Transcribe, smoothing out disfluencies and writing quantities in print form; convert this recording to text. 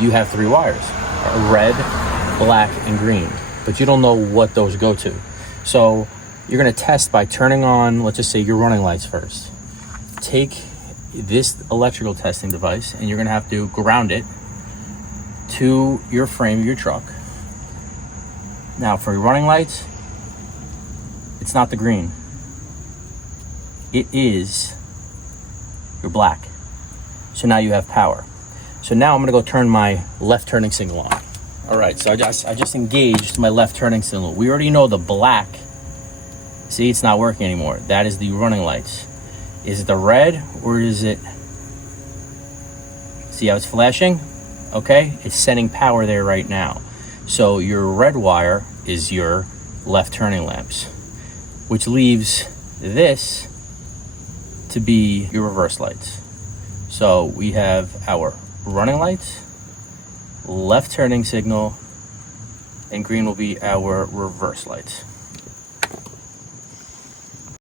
you have 3 wires, red, black, and green, but you don't know what those go to. So you're gonna test by turning on, let's just say, your running lights first. Take this electrical testing device and you're gonna have to ground it to your frame of your truck. Now for your running lights, it's not the green. It is your black. So now you have power. So now I'm gonna go turn my left turning signal on. All right, so I just engaged my left turning signal. We already know the black, see, it's not working anymore. That is the running lights. Is it the red or is it, see how it's flashing? Okay, it's sending power there right now. So your red wire is your left turning lamps, which leaves this to be your reverse lights. So we have our running lights, left turning signal, and green will be our reverse lights.